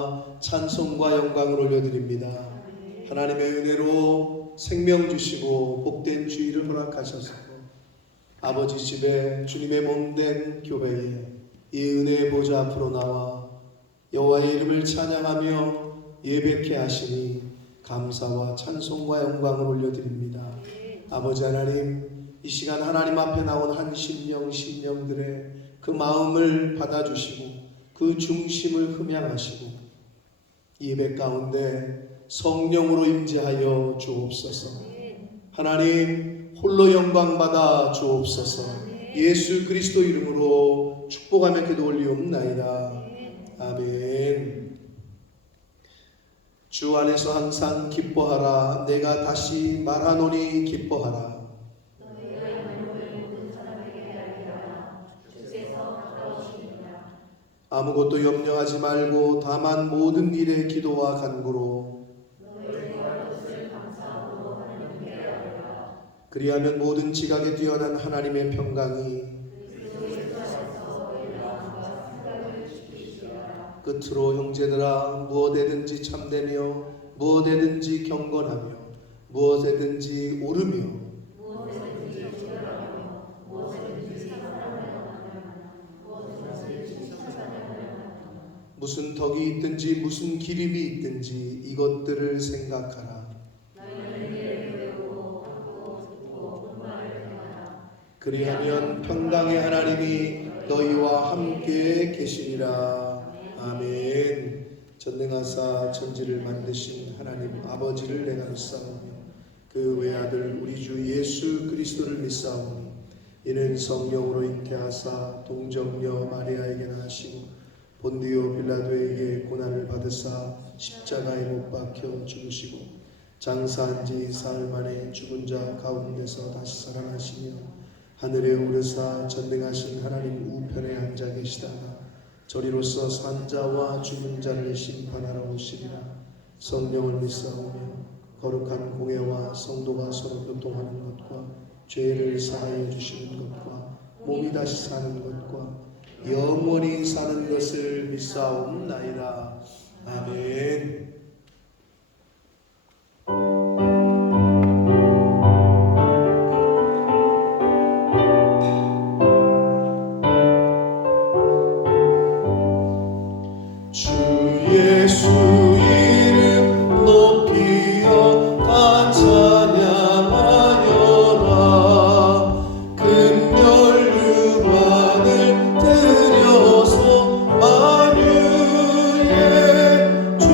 나와 찬송과 영광을 올려드립니다. 하나님의 은혜로 생명 주시고 복된 주일을 허락하셔서 아버지 집에 주님의 몸된 교회에 이 은혜의 보좌 앞으로 나와 여호와의 이름을 찬양하며 예배케 하시니 감사와 찬송과 영광을 올려드립니다. 아버지 하나님, 이 시간 하나님 앞에 나온 한 심령들의 그 마음을 받아주시고 그 중심을 흠양하시고 예배 가운데 성령으로 임재하여 주옵소서. 하나님 홀로 영광 받아 주옵소서. 예수 그리스도 이름으로 축복하며 기도 올리옵나이다. 아멘. 주 안에서 항상 기뻐하라. 내가 다시 말하노니 기뻐하라. 아무것도 염려하지 말고 다만 모든 일에 기도와 간구로 그리하면 모든 지각에 뛰어난 하나님의 평강이 끝으로 형제들아, 무엇에든지 참되며 무엇에든지 경건하며 무엇에든지 오르며 무슨 덕이 있든지 무슨 기림이 있든지 이것들을 생각하라. 그리하면 평강의 하나님이 너희와 함께 계시리라. 아멘. 전능하사 천지를 만드신 하나님 아버지를 내가 믿사오며 그 외아들 우리 주 예수 그리스도를 믿사오니 이는 성령으로 잉태하사 동정녀 마리아에게 나시고 본디오 빌라도에게 고난을 받으사 십자가에 못 박혀 죽으시고 장사한 지 사흘 만에 죽은 자 가운데서 다시 살아나시며 하늘에 오르사 전능하신 하나님 우편에 앉아 계시다가 저리로서 산 자와 죽은 자를 심판하러 오시리라. 성령을 믿사오며 거룩한 공회와 성도가 서로 교통하는 것과 죄를 사하여 주시는 것과 몸이 다시 사는 것과 영원히 사는 것을 믿사옵나이다. 아멘. 주 예수 이름 높이어 다 찬양하여라. 금열 유관을 들여서 만유의 주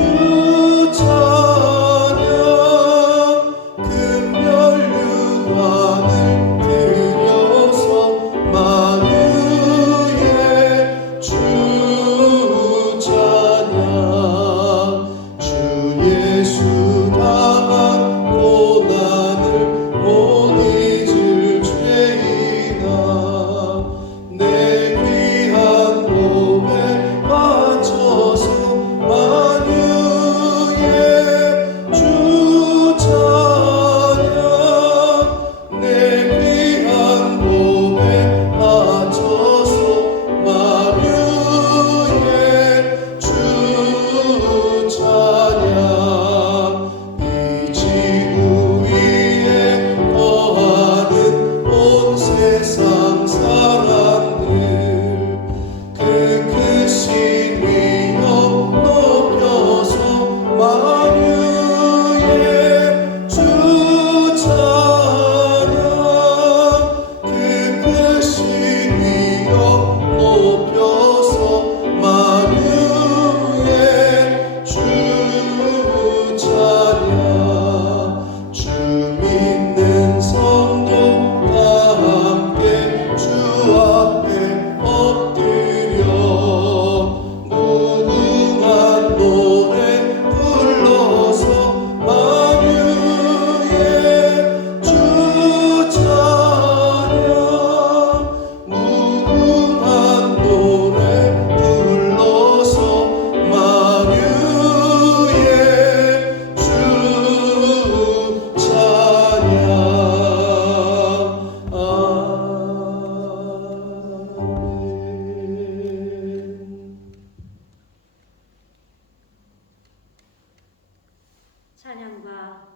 찬양과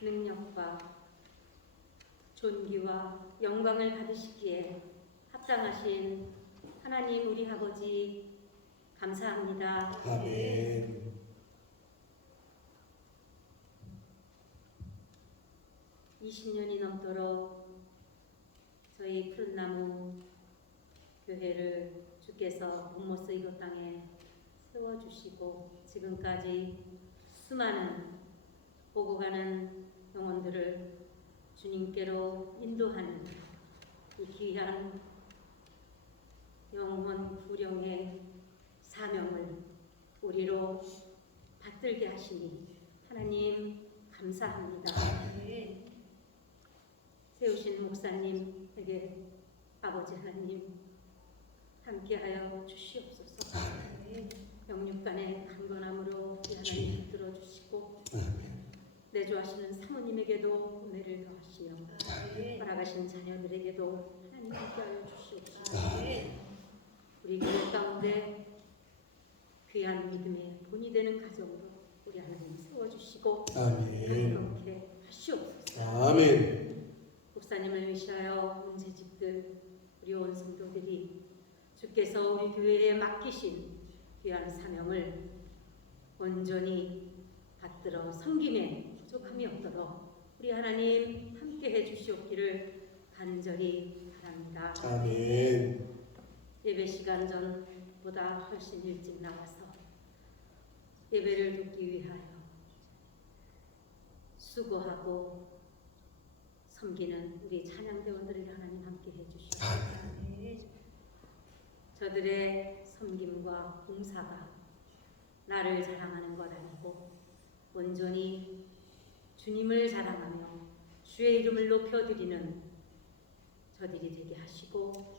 능력과 존귀와 영광을 받으시기에 합당하신 하나님 우리 아버지 감사합니다. 아멘. 20년이 넘도록 저희 푸른나무 교회를 주께서 본모스 이곳 땅에 세워주시고 지금까지 수많은 오고 가는 영혼들을 주님께로 인도하는 이 귀한 영혼 구령의 사명을 우리로 받들게 하시니 하나님 감사합니다. 세우신 목사님에게 아버지 하나님 함께하여 주시옵소서. 영육간의 강건함으로 하나님 들어주시고 내조하시는 사모님에게도 은혜를 더하시며 살아가신 자녀들에게도 하나님 함께하여 주시옵소서. 우리 교회 가운데 귀한 믿음의 본이 되는 가정으로 우리 하나님 세워주시고 그렇게 하시옵소서. 아멘. 목사님을 위시하여 온 재직들 우리 온 성도들이 주께서 우리 교회에 맡기신 귀한 사명을 온전히 받들어 섬김에 부족함이 없도록 우리 하나님 함께해 주시옵기를 간절히 바랍니다. 아멘. 예배 시간 전보다 훨씬 일찍 나와서 예배를 듣기 위하여 수고하고 섬기는 우리 찬양대원들에게 하나님 함께해 주시옵소서. 저들의 섬김과 봉사가 나를 자랑하는 것 아니고 온전히 주님을 자랑하며 주의 이름을 높여드리는 저들이 되게 하시고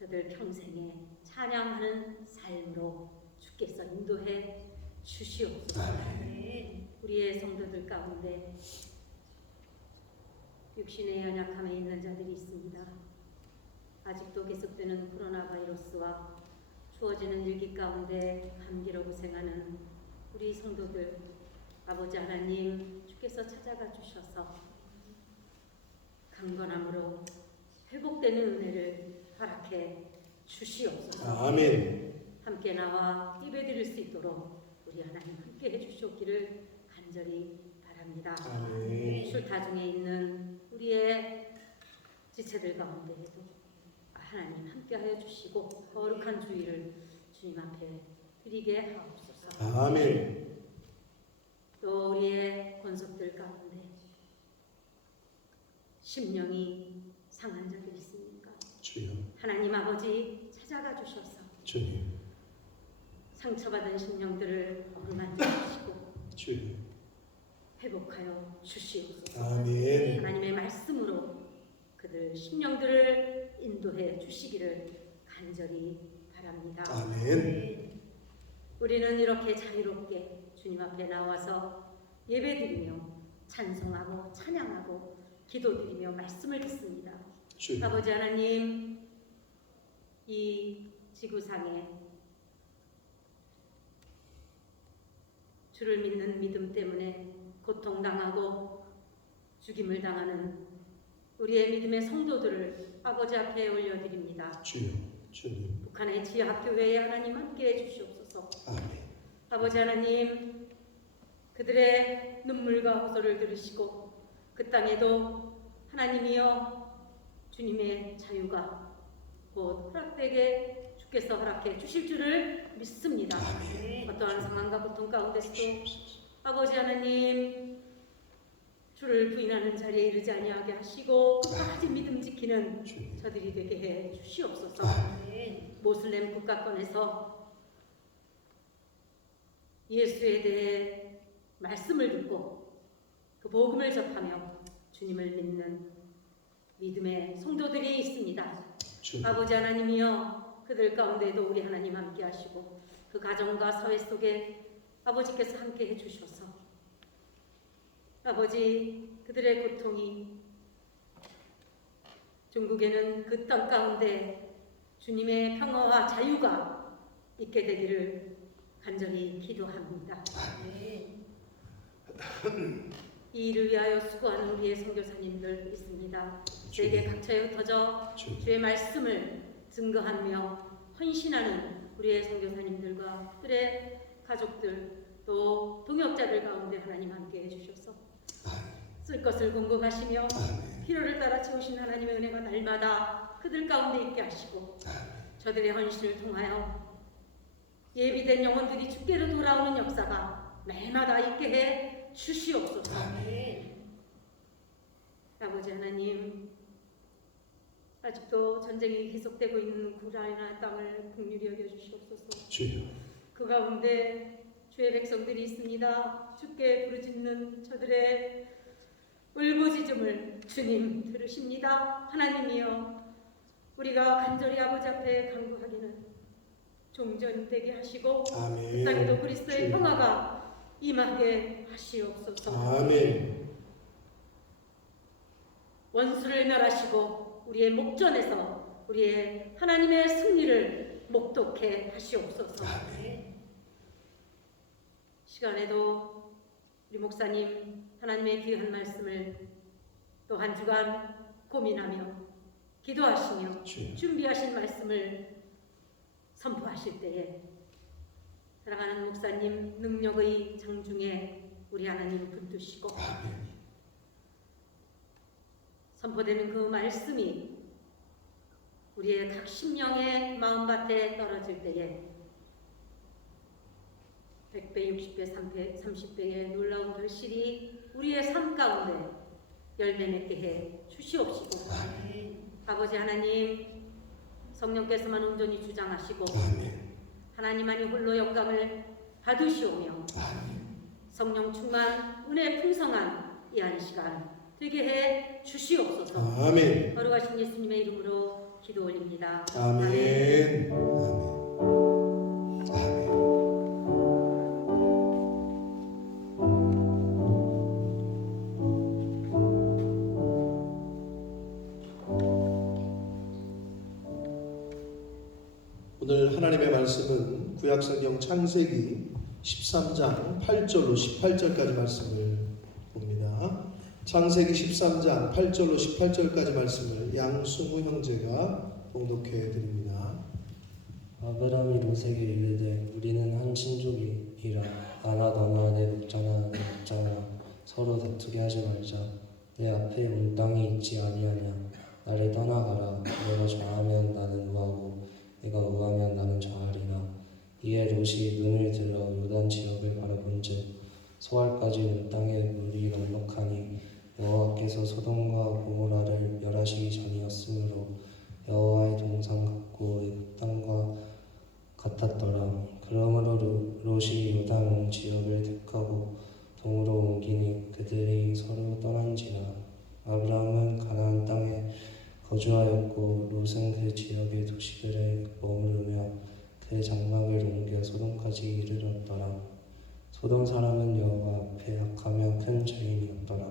저들 평생에 찬양하는 삶으로 주께서 인도해 주시옵소서. 우리의 성도들 가운데 육신의 연약함에 있는 자들이 있습니다. 아직도 계속되는 코로나 바이러스와 추워지는 일기 가운데 감기로 고생하는 우리 성도들 아버지 하나님 주께서 찾아가 주셔서 강건함으로 회복되는 은혜를 허락해 주시옵소서. 아멘. 함께 나와 예배드릴 수 있도록 우리 하나님 함께 해주시옵기를 간절히 바랍니다. 아멘. 술타 중에 있는 우리의 지체들 가운데에도 하나님 함께하여 주시고 거룩한 주의를 주님 앞에 드리게 하옵소서. 아멘. 또 우리의 권속들 가운데 심령이 상한 자들이 있습니까? 주여. 하나님 아버지 찾아가 주셔서 주님. 상처받은 심령들을 어루만져 주시고 주여. 회복하여 주시옵소서. 아멘. 하나님의 말씀으로 그들 심령들을 인도해 주시기를 간절히 바랍니다. 아멘. 우리는 이렇게 자유롭게 주님 앞에 나와서 예배드리며 찬송하고 찬양하고 기도드리며 말씀을 듣습니다. 주여. 아버지 하나님, 이 지구상에 주를 믿는 믿음 때문에 고통당하고 죽임을 당하는 우리의 믿음의 성도들을 아버지 앞에 올려드립니다. 주여. 주님. 북한의 지하교회에 하나님 함께해 주시옵소서. 아멘. 아버지 하나님, 그들의 눈물과 호소를 들으시고 그 땅에도 하나님이여 주님의 자유가 곧 허락되게 주께서 허락해 주실 줄을 믿습니다. 어떠한 상황과 고통 가운데서도 아버지 하나님 주를 부인하는 자리에 이르지 아니하게 하시고 끝까지 믿음 지키는 저들이 되게 해 주시옵소서. 모슬렘 국가권에서 예수에 대해 말씀을 듣고 그 복음을 접하며 주님을 믿는 믿음의 성도들이 있습니다. 아버지 하나님이여 그들 가운데도 우리 하나님 함께 하시고 그 가정과 사회 속에 아버지께서 함께 해주셔서 아버지 그들의 고통이 중국에는 그 땅 가운데 주님의 평화와 자유가 있게 되기를 간절히 기도합니다. 이 일을 위하여 수고하는 우리의 선교사님들 있습니다. 세계 각처에 흩어져 주의 말씀을 증거하며 헌신하는 우리의 선교사님들과 그들의 가족들 또 동역자들 가운데 하나님 함께 해주셔서 쓸 것을 공급하시며 필요를 따라 채우신 하나님의 은혜가 날마다 그들 가운데 있게 하시고 저들의 헌신을 통하여 예비된 영혼들이 주께로 돌아오는 역사가 날마다 있게 해 주시옵소서. 아버지 하나님, 아직도 전쟁이 계속되고 있는 우크라이나 땅을 긍휼히 여겨주시옵소서. 주여. 그 가운데 주의 백성들이 있습니다. 주께 부르짖는 저들의 울부짖음을 주님 들으십니다. 하나님이여, 우리가 간절히 아버지 앞에 간구하기는 종전되게 하시고 그 땅에도 그리스도의 평화가 임하게 하시옵소서. 아멘. 원수를 멸하시고 우리의 목전에서 우리의 하나님의 승리를 목독해 하시옵소서. 시간에도 우리 목사님 하나님의 귀한 말씀을 또 한 주간 고민하며 기도하시며 준비하신 말씀을 선포하실 때에 사랑하는 목사님 능력의 장중에 우리 하나님 붙드시고 선포되는 그 말씀이 우리의 각 심령의 마음밭에 떨어질 때에 100배, 60배, 30배의 놀라운 결실이 우리의 삶 가운데 열매 맺게 해 주시옵시고 아버지 하나님, 성령께서만 온전히 주장하시고 하나님만이 홀로 영광을 받으시오며 성령 충만 은혜 풍성한 이 한 시간 되게 해 주시옵소서. 아멘. 거룩하신 예수님의 이름으로 기도 올립니다. 아멘. 오늘 하나님의 말씀은 구약성경 창세기 13장 8절로 18절까지 말씀을 봅니다. 창세기 13장 8절로 18절까지 말씀을 양승우 형제가 봉독해 드립니다. 아브라함이 롯에게 이르되 우리는 한 친족이라 나나 너나 내 목자나 내 목자나 서로 다투게 하지 말자. 내 앞에 온 땅이 있지 아니하냐. 나를 떠나가라. 내가 좌하면 나는 우하고 내가 우하면 나는 좌하리라. 이에 롯이 눈을 들어 요단 지역을 바라본즉 소알까지 온 땅에 물이 넉넉하니 여호와께서 소돔과 고모라를 멸하시기 전이었으므로 여호와의 동산 같고 애굽 땅과 같았더라. 그러므로 롯이 요단 온 지역을 택하고 동으로 옮기니 그들이 서로 떠난지라. 아브라함은 가나안 땅에 거주하였고 롯은 그 지역의 도시들에 머무르며 그 장막을 옮겨 소돔까지 이르렀더라. 소돔 사람은 여호와 앞에 악하며 큰 죄인이었더라.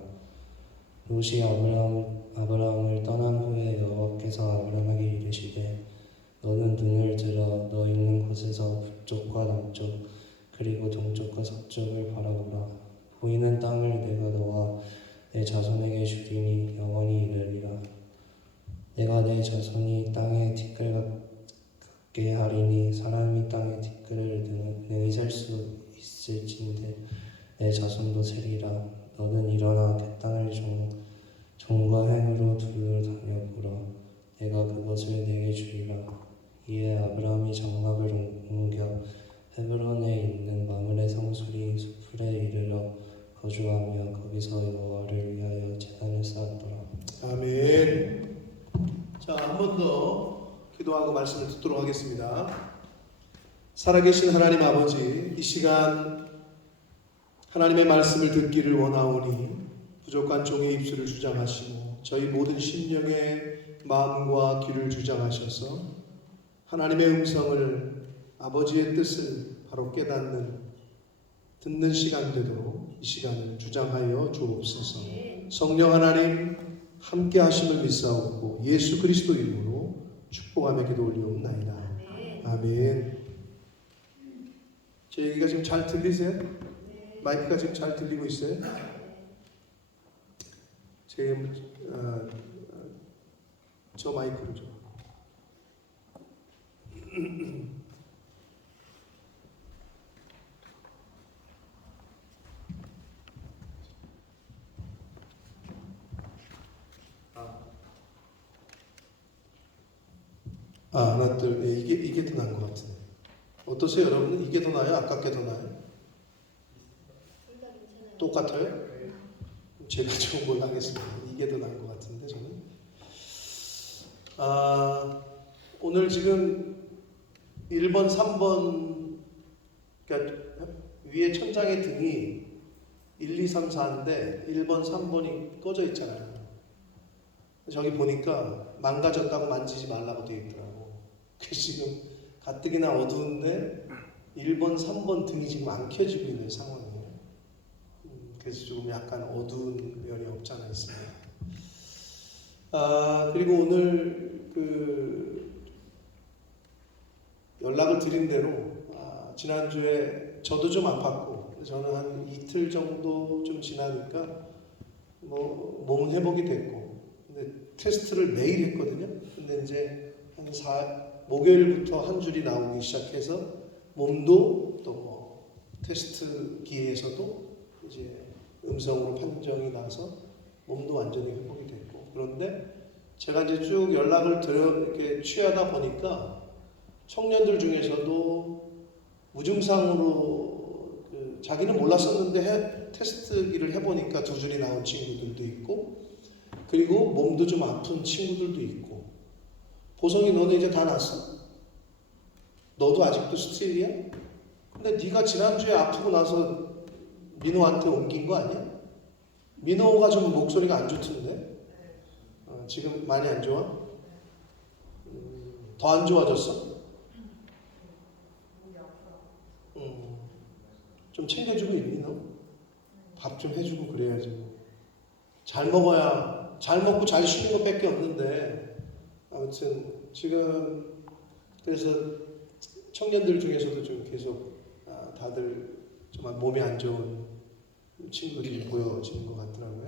롯이 아브라함을 떠난 후에 여호와께서 아브라함에게 이르시되 너는 눈을 들어 너 있는 곳에서 북쪽과 남쪽 그리고 동쪽과 서쪽을 바라보라. 보이는 땅을 내가 너와 내 자손에게 주리니 영원히 이르리라. 내가 내 자손이 땅에 티끌 같게 하리니 사람이 땅에 티끌을 능히 셀 수 있을진데 내 자손도 세리라. 너는 일어나 그 땅을 종과 횡으로 두루 다녀보라. 내가 그것을 내게 주리라. 이에 아브라함이 장막을 옮겨 헤브론에 있는 마므레 성소리 수풀에 이르러 거주하며 거기서 여호와를 위하여 제단을 쌓았더라. 아멘. 자, 한 번 더 기도하고 말씀을 듣도록 하겠습니다. 살아계신 하나님 아버지, 이 시간 하나님의 말씀을 듣기를 원하오니 부족한 종의 입술을 주장하시고 저희 모든 심령의 마음과 귀를 주장하셔서 하나님의 음성을 아버지의 뜻을 바로 깨닫는 듣는 시간 되도록 이 시간을 주장하여 주옵소서. 성령 하나님 함께 하심을 믿사옵고 예수 그리스도 이름으로 축복하며 기도 올리옵나이다. 아멘. 제 얘기가 지금 잘 들리세요? 마이크가 지금 잘 들리고 있어요? 저 마이크를 좀. 하나, 둘, 이게 더 나은 것 같은데. 어떠세요, 여러분? 이게 더 나아요? 아깝게 더 나아요? 똑같아요? 제가 좋은 걸로 하겠습니다. 이게 더 나은 것 같은데, 저는. 오늘 지금 1번, 3번, 그러니까 위에 천장의 등이 1, 2, 3, 4인데 1번, 3번이 꺼져 있잖아요. 저기 보니까 망가졌다고 만지지 말라고 되어 있더라고. 그래서 지금 가뜩이나 어두운데 1번, 3번 등이 지금 안 켜지고 있는 상황이에요. 그래서 조금 약간 어두운 면이 없지 않아 있습니다. 그리고 오늘 연락을 드린 대로 지난주에 저도 좀 아팠고 저는 한 이틀 정도 좀 지나니까 뭐 몸은 회복이 됐고 근데 테스트를 매일 했거든요. 근데 이제 목요일부터 한 줄이 나오기 시작해서 몸도 또 뭐 테스트기에서도 이제 음성으로 판정이 나서 몸도 완전히 회복이 됐고 그런데 제가 이제 쭉 연락을 이렇게 취하다 보니까 청년들 중에서도 무증상으로 자기는 몰랐었는데 테스트기를 해보니까 2줄이 나온 친구들도 있고 그리고 몸도 좀 아픈 친구들도 있고 보성이 너는 이제 다 났어? 너도 아직도 스틸이야? 근데 네가 지난주에 아프고 나서 민호한테 옮긴 거 아니야? 민호가 좀 목소리가 안 좋던데? 지금 많이 안 좋아? 더 안 좋아졌어? 좀 챙겨주고 있니 너? 밥 좀 해주고 그래야지. 잘 먹어야 잘 먹고 잘 쉬는 것밖에 없는데 아무튼 지금 그래서 청년들 중에서도 좀 계속 다들 정말 몸이 안 좋은 친구들이 보여지는 것 같더라고요.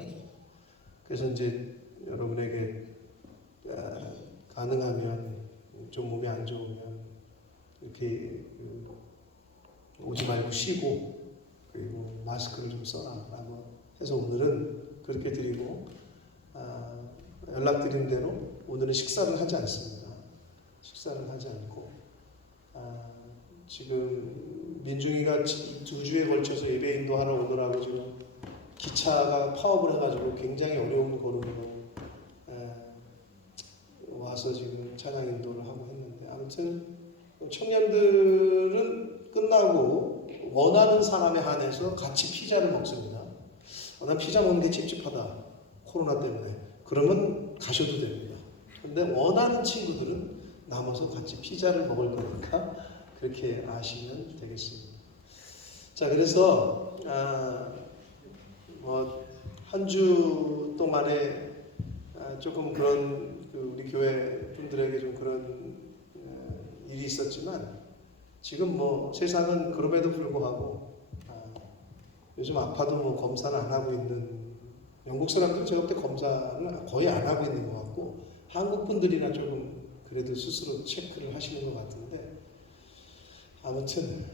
그래서 이제 여러분에게 가능하면 좀 몸이 안 좋으면 이렇게 오지 말고 쉬고 그리고 마스크를 좀 써라라고 해서 오늘은 그렇게 드리고 연락드린 대로 오늘은 식사를 하지 않습니다. 식사를 하지 않고 지금 민중이가 2주에 걸쳐서 예배 인도하러 오느라고 지금 기차가 파업을 해가지고 굉장히 어려운 걸음으로 와서 지금 찬양 인도를 하고 했는데 아무튼 청년들은 끝나고 원하는 사람에 한해서 같이 피자를 먹습니다. 난 피자 먹는 게 찝찝하다. 코로나 때문에. 그러면 가셔도 됩니다. 근데 원하는 친구들은 남아서 같이 피자를 먹을 거니까 그렇게 아시면 되겠습니다. 자, 그래서 한 주 동안에 조금 그런 우리 교회 분들에게 좀 그런 일이 있었지만 지금 뭐 세상은 그럼에도 불구하고 요즘 아파도 뭐 검사는 안 하고 있는 영국 사람들은 제가 볼 때 검사는 거의 안 하고 있는 것 같고 한국 분들이나 조금 그래도 스스로 체크를 하시는 것 같은데 아무튼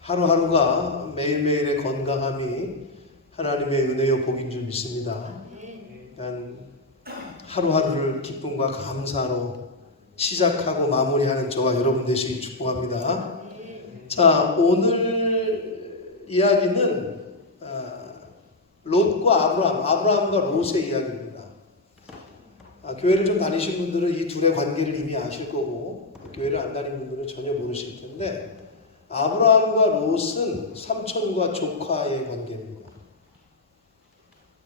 하루하루가 매일매일의 건강함이 하나님의 은혜요 복인 줄 믿습니다. 난 하루하루를 기쁨과 감사로 시작하고 마무리하는 저와 여러분 되시길 축복합니다. 자, 오늘 이야기는 롯과 아브라함과 롯의 이야기입니다. 교회를 좀 다니신 분들은 이 둘의 관계를 이미 아실 거고 교회를 안 다니는 분들은 전혀 모르실 텐데 아브라함과 롯은 삼촌과 조카의 관계입니다.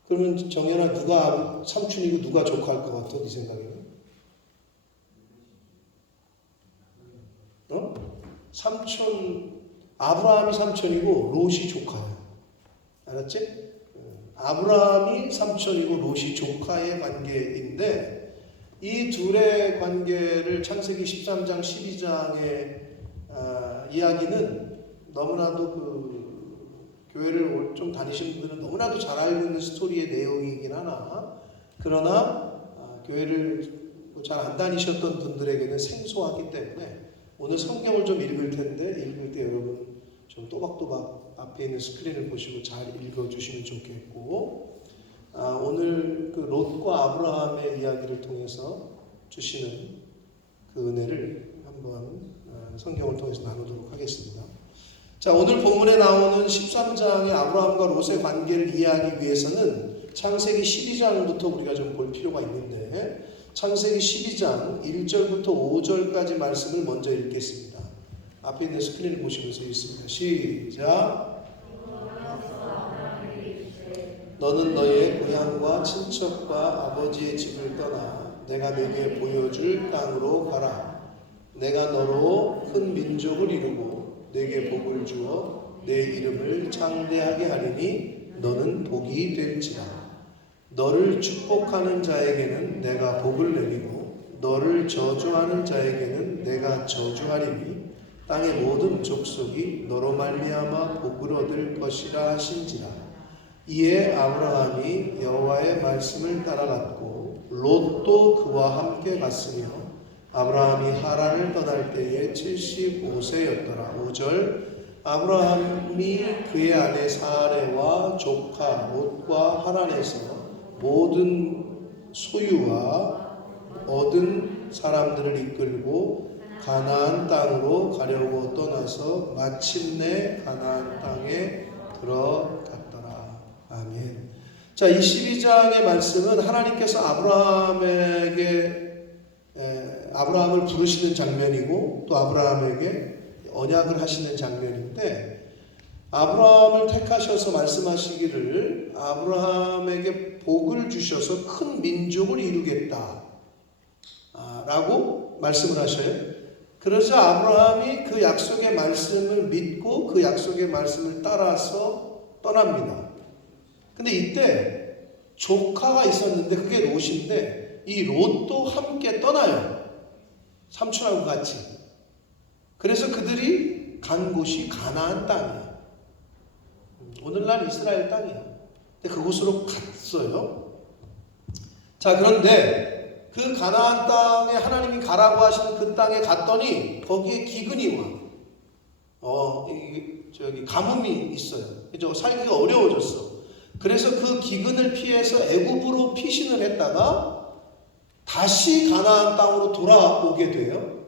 그러면 정연아 누가 삼촌이고 누가 조카일 것 같아? 네 생각에는? 아브라함이 삼촌이고 롯이 조카야. 알았지? 아브라함이 삼촌이고 롯이 조카의 관계인데 이 둘의 관계를 창세기 13장 12장의 이야기는 너무나도 교회를 좀 다니신 분들은 너무나도 잘 알고 있는 스토리의 내용이긴 하나, 그러나 교회를 잘 안 다니셨던 분들에게는 생소하기 때문에 오늘 성경을 좀 읽을 때 여러분 좀 또박또박 앞에 있는 스크린을 보시고 잘 읽어주시면 좋겠고, 오늘 그 롯과 아브라함의 이야기를 통해서 주시는 그 은혜를 한번 성경을 통해서 나누도록 하겠습니다. 자, 오늘 본문에 나오는 13장의 아브라함과 롯의 관계를 이해하기 위해서는 창세기 12장부터 우리가 좀 볼 필요가 있는데, 창세기 12장 1절부터 5절까지 말씀을 먼저 읽겠습니다. 앞에 있는 스크린을 보시면서 읽습니다. 시작. 너는 너의 고향과 친척과 아버지의 집을 떠나 내가 너에게 보여줄 땅으로 가라. 내가 너로 큰 민족을 이루고 내게 복을 주어 내 이름을 창대하게 하리니 너는 복이 될지라. 너를 축복하는 자에게는 내가 복을 내리고 너를 저주하는 자에게는 내가 저주하리니 땅의 모든 족속이 너로 말미암아 복을 얻을 것이라 하신지라. 이에 아브라함이 여호와의 말씀을 따라갔고 롯도 그와 함께 갔으며 아브라함이 하란을 떠날 때에 75세였더라. 5절. 아브라함이 그의 아내 사레와 조카 롯과 하란에서 모든 소유와 얻은 사람들을 이끌고 가나안 땅으로 가려고 떠나서 마침내 가나안 땅에 들어갔더라. 아멘. 자, 이 12장의 말씀은 하나님께서 아브라함을 부르시는 장면이고 또 아브라함에게 언약을 하시는 장면인데, 아브라함을 택하셔서 말씀하시기를 아브라함에게 복을 주셔서 큰 민족을 이루겠다 라고 말씀을 하셔요. 그래서 아브라함이 그 약속의 말씀을 믿고 그 약속의 말씀을 따라서 떠납니다. 근데 이때 조카가 있었는데 그게 롯인데 이 롯도 함께 떠나요. 삼촌하고 같이. 그래서 그들이 간 곳이 가나안 땅이에요. 오늘날 이스라엘 땅이야. 근데 그곳으로 갔어요. 자, 그런데 그 가나안 땅에 하나님이 가라고 하시는 그 땅에 갔더니 거기에 기근이 와. 가뭄이 있어요. 그죠? 살기가 어려워졌어. 그래서 그 기근을 피해서 애굽으로 피신을 했다가 다시 가나안 땅으로 돌아오게 돼요.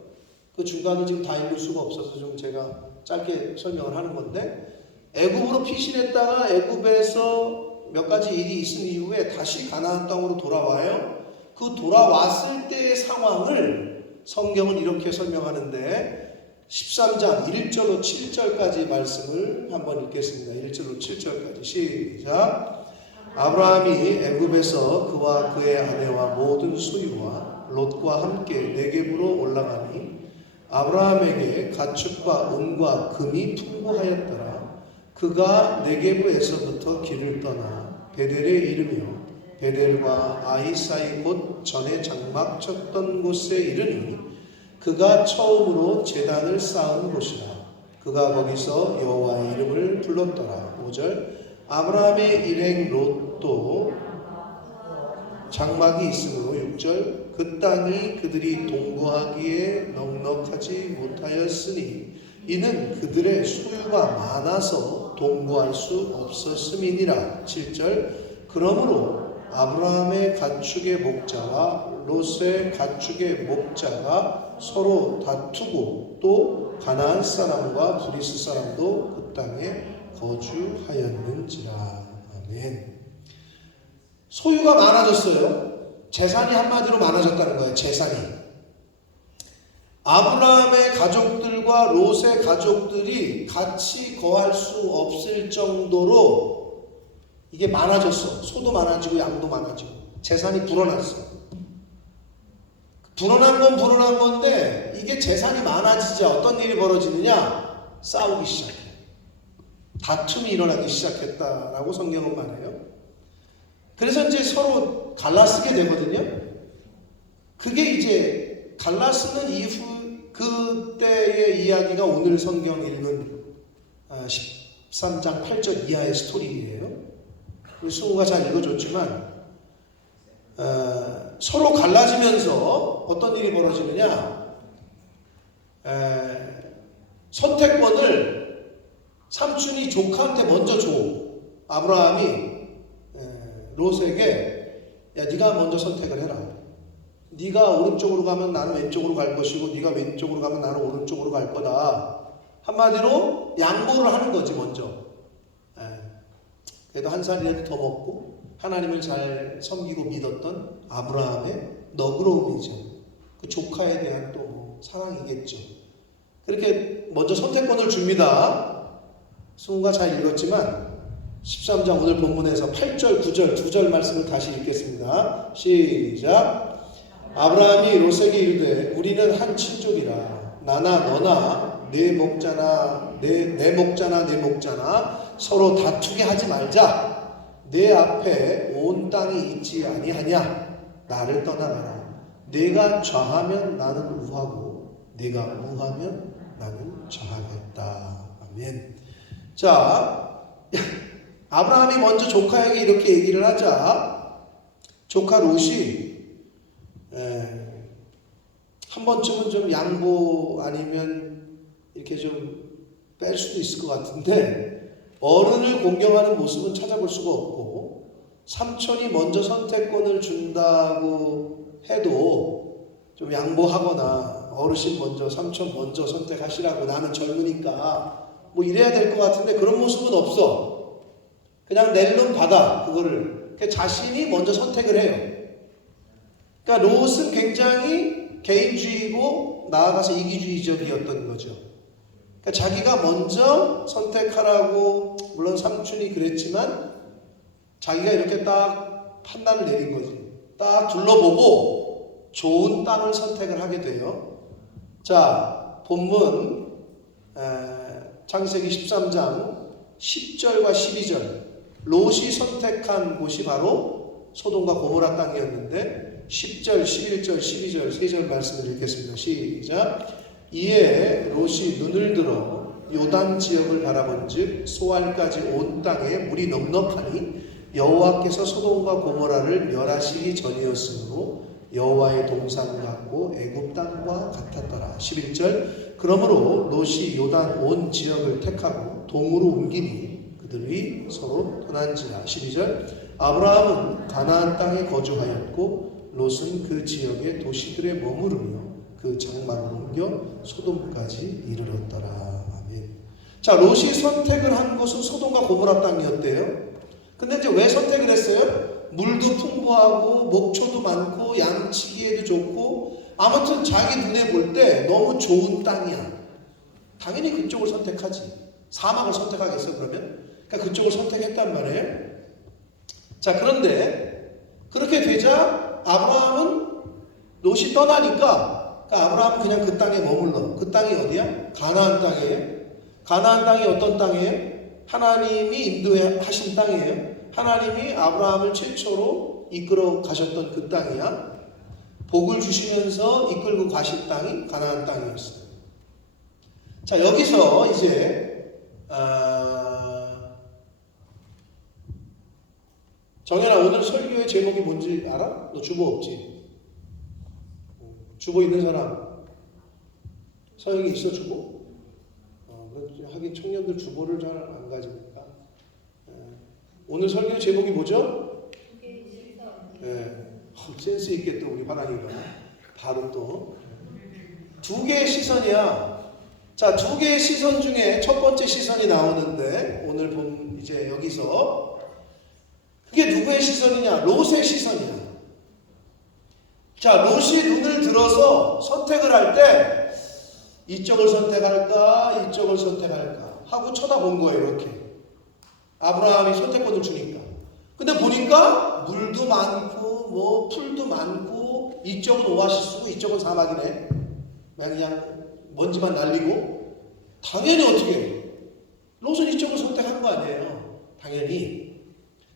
그 중간을 지금 다 읽을 수가 없어서 좀 제가 짧게 설명을 하는 건데, 애굽으로 피신했다가 애굽에서 몇 가지 일이 있은 이후에 다시 가나안 땅으로 돌아와요. 그 돌아왔을 때의 상황을 성경은 이렇게 설명하는데 13장 1절로 7절까지 말씀을 한번 읽겠습니다. 1절로 7절까지 시작. 아브라함이 애굽에서 그와 그의 아내와 모든 소유와 롯과 함께 네겝으로 올라가니 아브라함에게 가축과 은과 금이 풍부하였더라. 그가 네겝에서부터 길을 떠나 베델에 이르며 베델과 아이 사이 곧 전에 장막 쳤던 곳에 이르니 그가 처음으로 제단을 쌓은 곳이라. 그가 거기서 여호와의 이름을 불렀더라. 5절. 아브라함의 일행 롯도 장막이 있으므로 6절. 그 땅이 그들이 동거하기에 넉넉하지 못하였으니 이는 그들의 소유가 많아서 동거할 수 없었음이니라. 7절. 그러므로 아브라함의 가축의 목자와 롯의 가축의 목자가 서로 다투고 또 가나안 사람과 브리스 사람도 그 땅에 거주하였는지라. 아멘. 소유가 많아졌어요. 재산이 한마디로 많아졌다는 거예요. 재산이. 아브라함의 가족들과 롯의 가족들이 같이 거할 수 없을 정도로 이게 많아졌어. 소도 많아지고 양도 많아지고 재산이 불어났어. 불어난 건 불어난 건데 이게 재산이 많아지자 어떤 일이 벌어지느냐? 싸우기 시작해. 다툼이 일어나기 시작했다라고 성경은 말해요. 그래서 이제 서로 갈라쓰게 되거든요. 그게 이제 갈라쓰는 이후 그때의 이야기가 오늘 성경 읽은 13장 8절 이하의 스토리예요. 우리 승우가 잘 읽어줬지만 서로 갈라지면서 어떤 일이 벌어지느냐, 선택권을 삼촌이 조카한테 먼저 줘. 아브라함이 롯에게 야, 네가 먼저 선택을 해라. 네가 오른쪽으로 가면 나는 왼쪽으로 갈 것이고 네가 왼쪽으로 가면 나는 오른쪽으로 갈 거다. 한마디로 양보를 하는 거지 먼저. 그래도 한 살이라도 더 먹고 하나님을 잘 섬기고 믿었던 아브라함의 너그러움이죠. 그 조카에 대한 또 사랑이겠죠. 그렇게 먼저 선택권을 줍니다. 승우가 잘 읽었지만 13장 오늘 본문에서 8절, 9절, 2절 말씀을 다시 읽겠습니다. 시작. 아브라함이 롯에게 이르되 우리는 한 친족이라 나나 너나 내 목자나 내 목자나 서로 다투게 하지 말자. 내 앞에 온 땅이 있지 아니하냐. 나를 떠나가라. 내가 좌하면 나는 우하고 내가 우하면 나는 좌하겠다. 아멘. 자, 아브라함이 먼저 조카에게 이렇게 얘기를 하자 조카 롯이 한 번쯤은 좀 양보 아니면 이렇게 좀 뺄 수도 있을 것 같은데 어른을 공경하는 모습은 찾아볼 수가 없고 삼촌이 먼저 선택권을 준다고 해도 좀 양보하거나 어르신 먼저 삼촌 먼저 선택하시라고 나는 젊으니까 뭐 이래야 될 것 같은데 그런 모습은 없어. 그냥 낼름 받아 그거를. 자신이 먼저 선택을 해요. 그러니까 롯은 굉장히 개인주의고 나아가서 이기주의적이었던 거죠. 그러니까 자기가 먼저 선택하라고 물론 삼촌이 그랬지만 자기가 이렇게 딱 판단을 내린 거지. 딱 둘러보고 좋은 땅을 선택을 하게 돼요. 자, 본문 창세기 13장 10절과 12절 롯이 선택한 곳이 바로 소돔과 고모라 땅이었는데 10절, 11절, 12절 세 절 말씀을 읽겠습니다. 시작. 이에 롯이 눈을 들어 요단 지역을 바라본즉 소알까지 온 땅에 물이 넉넉하니 여호와께서 소돔과 고모라를 멸하시기 전이었으므로 여호와의 동산 같고 애굽 땅과 같았더라. 11절 그러므로 롯이 요단 온 지역을 택하고 동으로 옮기니 그들이 서로 떠난지라. 12절 아브라함은 가나안 땅에 거주하였고 롯은 그 지역의 도시들에 머무르며 그 장막을 옮겨 소돔까지 이르렀더라. 아멘. 자, 롯이 선택을 한 곳은 소돔과 고모라 땅이었대요. 근데 이제 왜 선택을 했어요? 물도 풍부하고 목초도 많고 양치기에도 좋고 아무튼 자기 눈에 볼 때 너무 좋은 땅이야. 당연히 그쪽을 선택하지. 사막을 선택하겠어 그러면? 그러니까 그쪽을 선택했단 말이에요. 자, 그런데 그렇게 되자 아브라함은 롯이 떠나니까 아브라함은 그냥 그 땅에 머물러. 그 땅이 어디야? 가나안 땅이에요. 가나안 땅이 어떤 땅이에요? 하나님이 인도하신 땅이에요. 하나님이 아브라함을 최초로 이끌어 가셨던 그 땅이야. 복을 주시면서 이끌고 가신 땅이 가나안 땅이었어요. 자, 여기서 이제 정연아, 오늘 설교의 제목이 뭔지 알아? 너 주보 없지? 주보 있는 사람? 서영이 있어 주보? 하긴 청년들 주보를 잘 안 가지니까. 오늘 설교 제목이 뭐죠? 센스 있게 또 우리 화랑이가 바로 또 두 개의 시선이야. 자, 두 개의 시선 중에 첫 번째 시선이 나오는데 오늘 본 이제 여기서 그게 누구의 시선이냐? 롯의 시선이야. 자, 롯이 눈을 들어서 선택을 할 때 이쪽을 선택할까 이쪽을 선택할까 하고 쳐다본 거예요. 이렇게 아브라함이 선택권을 주니까. 근데 보니까 물도 많고 뭐 풀도 많고 이쪽은 오아시스고 이쪽은 사막이네. 그냥 먼지만 날리고 당연히 어떻게 해요? 롯은 이쪽을 선택한 거 아니에요. 당연히.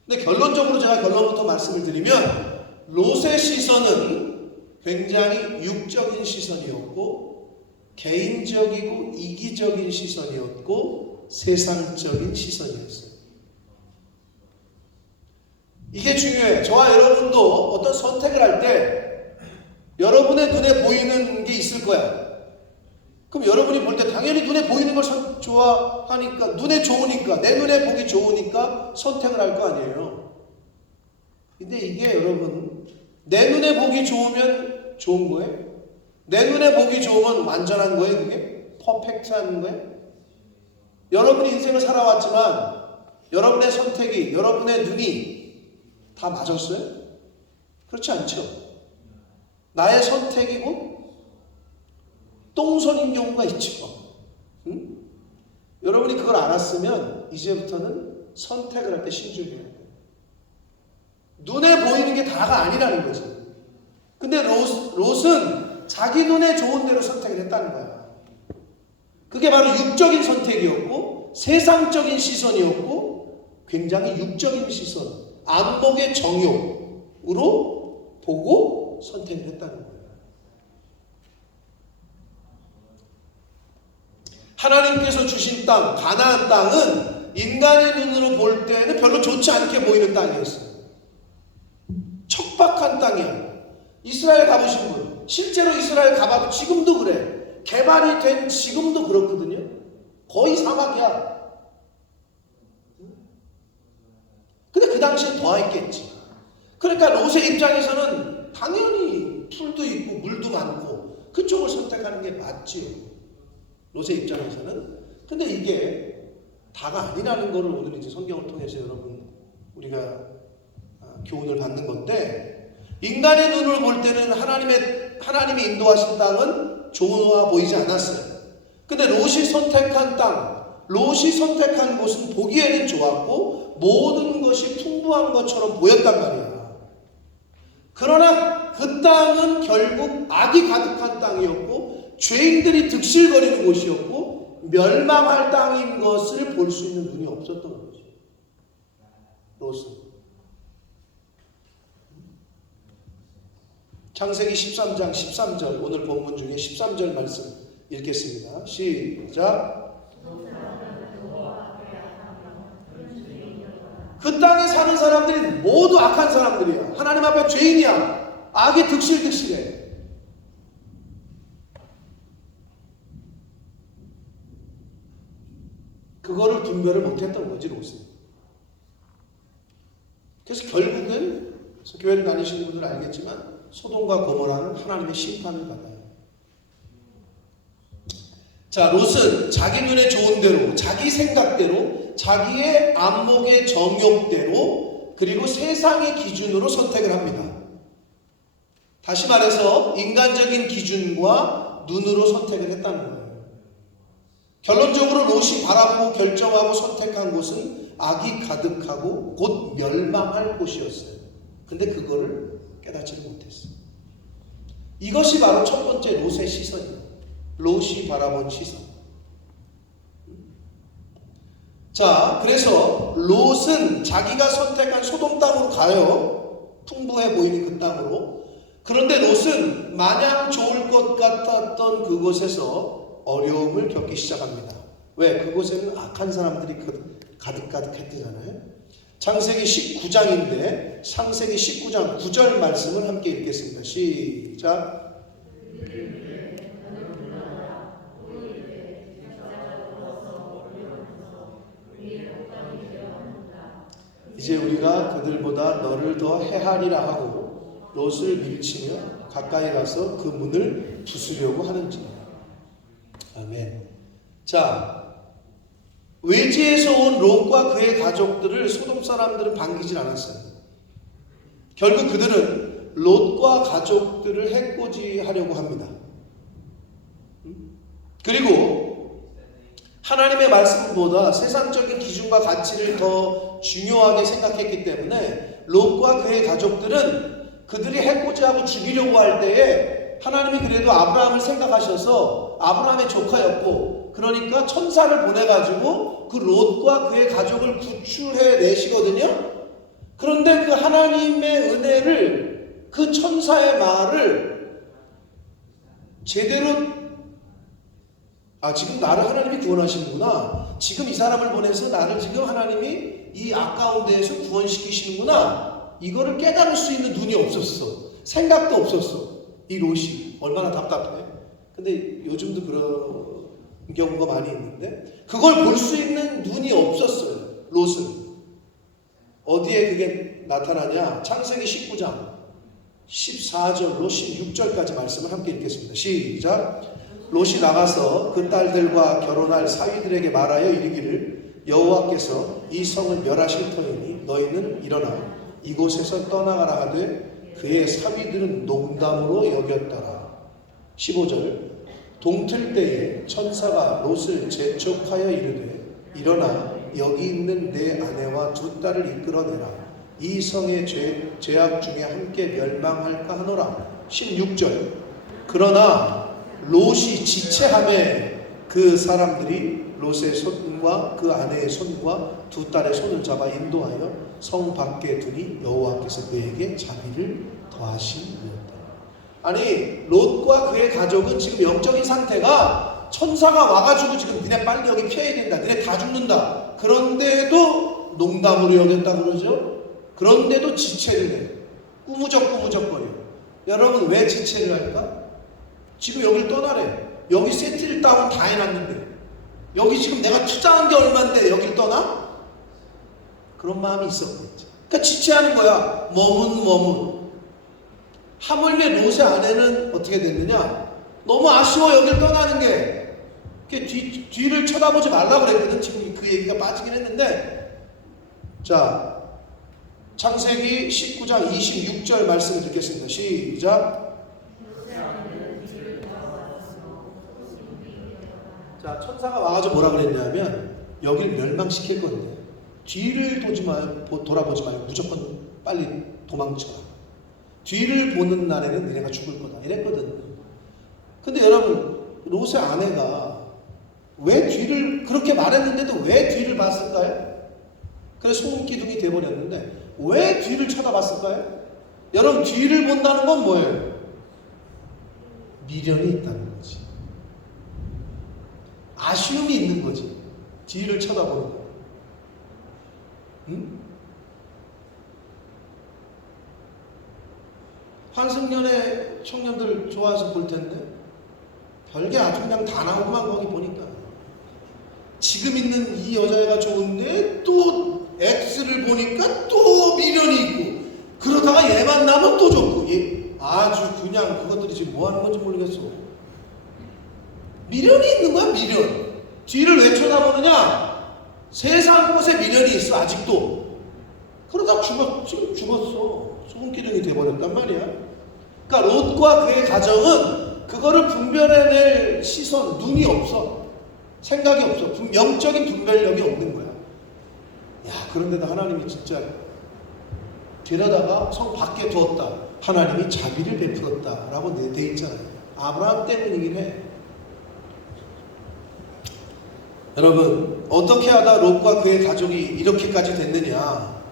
근데 결론적으로 제가 결론부터 말씀을 드리면 롯의 시선은 굉장히 육적인 시선이었고 개인적이고 이기적인 시선이었고 세상적인 시선이었어요. 이게 중요해요. 저와 여러분도 어떤 선택을 할 때 여러분의 눈에 보이는 게 있을 거야. 그럼 여러분이 볼 때 당연히 눈에 보이는 걸 좋아하니까, 눈에 좋으니까, 내 눈에 보기 좋으니까 선택을 할 거 아니에요. 근데 이게 여러분, 내 눈에 보기 좋으면 좋은 거예요? 내 눈에 보기 좋으면 완전한 거예요? 그게? 퍼펙트한 거예요? 여러분이 인생을 살아왔지만 여러분의 선택이, 여러분의 눈이 다 맞았어요? 그렇지 않죠? 나의 선택이 곧 똥손인 경우가 있죠. 응? 여러분이 그걸 알았으면 이제부터는 선택을 할 때 신중해야 돼요. 눈에 보이는 게 다가 아니라는 거지. 근데 롯은 자기 눈에 좋은 대로 선택을 했다는 거야. 그게 바로 육적인 선택이었고, 세상적인 시선이었고, 굉장히 육적인 시선, 안목의 정욕으로 보고 선택을 했다는 거예요. 하나님께서 주신 땅, 가나안 땅은 인간의 눈으로 볼 때는 별로 좋지 않게 보이는 땅이었어요. 척박한 땅이야. 이스라엘 가보신 분, 실제로 이스라엘 가봐도 지금도 그래. 개발이 된 지금도 그렇거든요. 거의 사막이야. 근데 그 당시엔 더했겠지. 그러니까 롯의 입장에서는 당연히 풀도 있고 물도 많고 그쪽을 선택하는 게 맞지요. 롯의 입장에서는. 근데 이게 다가 아니라는 것을 오늘 이제 성경을 통해서 여러분 우리가 교훈을 받는 건데, 인간의 눈을 볼 때는 하나님이 인도하신 땅은 좋아 보이지 않았어요. 근데 롯이 선택한 땅, 롯이 선택한 곳은 보기에는 좋았고 모든 것이 풍부한 것처럼 보였단 말이야. 그러나 그 땅은 결국 악이 가득한 땅이었고 죄인들이 득실거리는 곳이었고 멸망할 땅인 것을 볼 수 있는 눈이 없었던 거죠. 롯은. 창세기 13장 13절, 오늘 본문 중에 13절 말씀 읽겠습니다. 시작. 그 땅에 사는 사람들이 모두 악한 사람들이야. 하나님 앞에 죄인이야. 악이 득실득실해. 그거를 분별을 못했던 거지, 롯은. 그래서 결국은 교회를 다니시는 분들은 알겠지만 소돔과 고모라는 하나님의 심판을 받아요. 자, 롯은 자기 눈에 좋은 대로, 자기 생각대로, 자기의 안목의 정욕대로, 그리고 세상의 기준으로 선택을 합니다. 다시 말해서 인간적인 기준과 눈으로 선택을 했다는 거예요. 결론적으로 롯이 바라보고 결정하고 선택한 곳은 악이 가득하고 곧 멸망할 곳이었어요. 근데 그거를 깨닫지를 못했어요. 이것이 바로 첫 번째 롯의 시선이에요. 롯이 바라본 시선. 자, 그래서 롯은 자기가 선택한 소돔 땅으로 가요. 풍부해 보이는 그 땅으로. 그런데 롯은 마냥 좋을 것 같았던 그곳에서 어려움을 겪기 시작합니다. 왜? 그곳에는 악한 사람들이 가득했잖아요. 창세기 19장인데 창세기 19장 9절 말씀을 함께 읽겠습니다. 시작. 이제 우리가 그들보다 너를 더 해하리라 하고 롯을 밀치며 가까이 가서 그 문을 부수려고 하는지. 아멘. 자, 외지에서 온 롯과 그의 가족들을 소돔 사람들은 반기질 않았어요. 결국 그들은 롯과 가족들을 해코지하려고 합니다. 그리고 하나님의 말씀보다 세상적인 기준과 가치를 더 중요하게 생각했기 때문에 롯과 그의 가족들은 그들이 해코지하고 죽이려고 할 때에 하나님이 그래도 아브라함을 생각하셔서 아브라함의 조카였고, 그러니까 천사를 보내가지고 그 롯과 그의 가족을 구출해 내시거든요. 그런데 그 하나님의 은혜를, 그 천사의 말을 제대로 아, 지금 나를 하나님이 구원하시는구나. 지금 이 사람을 보내서 나를 지금 하나님이 이 아까운 데에서 구원시키시는구나. 이거를 깨달을 수 있는 눈이 없었어. 생각도 없었어. 이 롯이 얼마나 답답해. 근데 요즘도 그런 경우가 많이 있는데 그걸 볼 수 있는 눈이 없었어요. 롯은. 어디에 그게 나타나냐? 창세기 19장 14절로 16절까지 말씀을 함께 읽겠습니다. 시작. 롯이 나가서 그 딸들과 결혼할 사위들에게 말하여 이르기를 여호와께서 이 성을 멸하실 터이니 너희는 일어나 이곳에서 떠나가라 하되 그의 사위들은 농담으로 여겼더라. 15절. 동틀 때에 천사가 롯을 재촉하여 이르되 일어나 여기 있는 내 아내와 두 딸을 이끌어내라. 이 성의 죄악 중에 함께 멸망할까 하노라. 16절. 그러나 롯이 지체함에 그 사람들이 롯의 손과 그 아내의 손과 두 딸의 손을 잡아 인도하여 성 밖에 두니 여호와께서 그에게 자비를 더하시니라. 아니, 롯과 그의 가족은 지금 영적인 상태가 천사가 와가지고 지금 니네 빨리 여기 피해야 된다, 니네 다 죽는다, 그런데도 농담으로 여겼다 그러죠. 그런데도 지체를 해. 꾸무적거려. 여러분, 왜 지체를 할까? 지금 여기를 떠나래. 여기 세트를 다운 다 해놨는데, 여기 지금 내가 투자한 게 얼만데 여기를 떠나? 그런 마음이 있었겠지. 그러니까 지체하는 거야. 머문. 하물며 롯의 아내는 어떻게 됐느냐? 너무 아쉬워 여기를 떠나는 게. 뒤를 쳐다보지 말라고 그랬거든. 지금 그 얘기가 빠지긴 했는데, 자, 창세기 19장 26절 말씀을 듣겠습니다. 시작. 자, 천사가 와가지고 뭐라 그랬냐면 여길 멸망시킬 건데 뒤를 돌아보지 말고 무조건 빨리 도망쳐라. 뒤를 보는 날에는 너네가 죽을 거다 이랬거든. 근데 여러분, 롯의 아내가 왜 뒤를 그렇게 말했는데도 왜 뒤를 봤을까요? 그래서 소금기둥이 돼버렸는데 왜 뒤를 쳐다봤을까요? 여러분, 뒤를 본다는 건 뭐예요? 미련이 있다는 거지. 아쉬움이 있는 거지. 뒤를 쳐다보는 거. 응? 환승연애 청년들 좋아해서 볼 텐데 별게 아주 그냥 다 나오고만 거기 보니까 지금 있는 이 여자애가 좋은데 또 X를 보니까 또 미련이 있고 그러다가 얘 만나면 또 좋고 얘 아주 그냥 그것들이 지금 뭐 하는 건지 모르겠어. 미련이 있는 거야, 미련. 뒤를 왜 쳐다보느냐? 세상 곳에 미련이 있어, 아직도. 그러다 지금 죽었어. 소금기둥이 돼버렸단 말이야. 그러니까 롯과 그의 가정은 그거를 분별해낼 시선, 눈이 없어. 생각이 없어. 영적인 분별력이 없는 거야. 야, 그런데도 하나님이 진짜 데려다가 성 밖에 두었다. 하나님이 자비를 베풀었다 라고 돼 있잖아요. 아브라함 때문이긴 해. 여러분, 어떻게 하다 롯과 그의 가족이 이렇게까지 됐느냐?